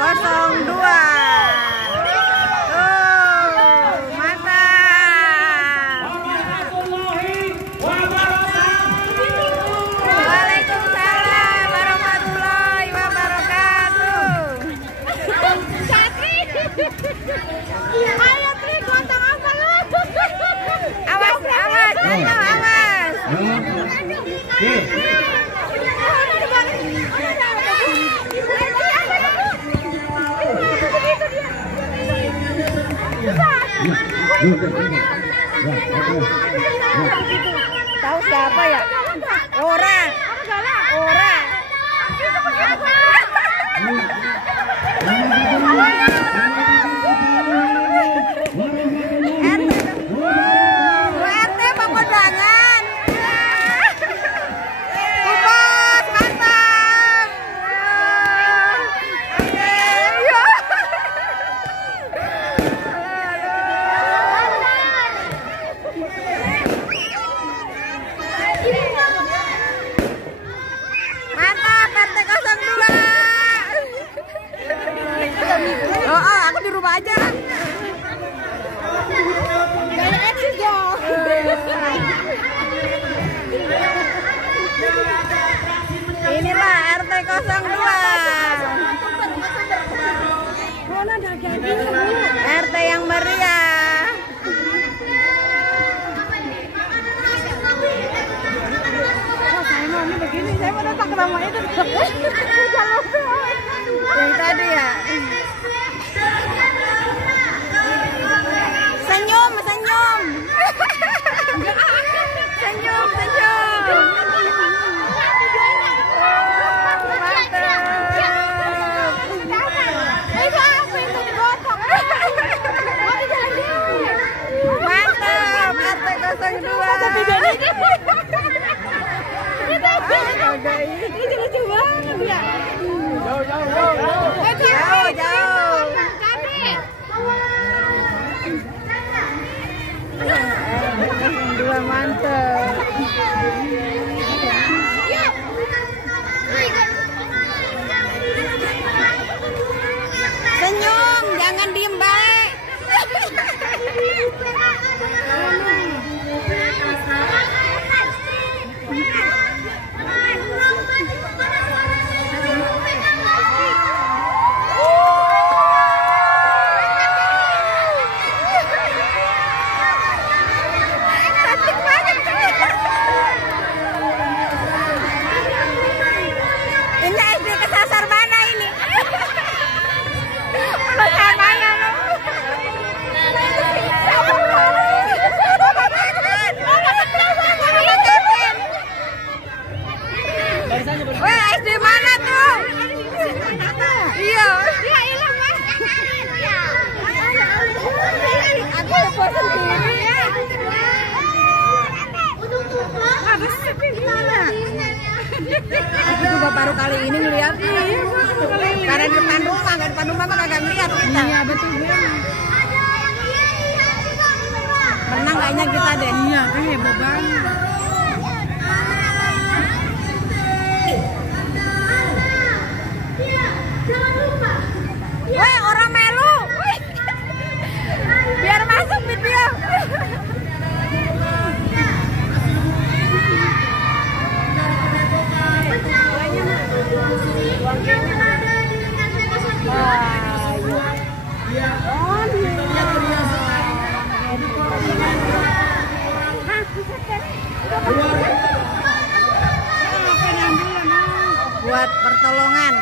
02. Tahu siapa ya? Ora. RT Pepodangan. Kubas, mantap. Mantap, RT 02. Oh, aku di rumah aja. Kayak eksis dong. Inilah RT 02. RT yang meriah. Begini, saya mau datang ke rumah itu. Yang tadi ya. Senyum. Senyum. Mantap, RT 02. Ini lucu banget ya. Jauh. Dua mantap. Senyum, jangan diem baik. Aku juga baru kali ini ngeliat. Karena di depan rumah mah kagak ngeliat kita. Iya betul. Menang kayaknya kita deh. Iya, hebat banget. Weh, orang melu. Biar masuk video. Buat pertolongan.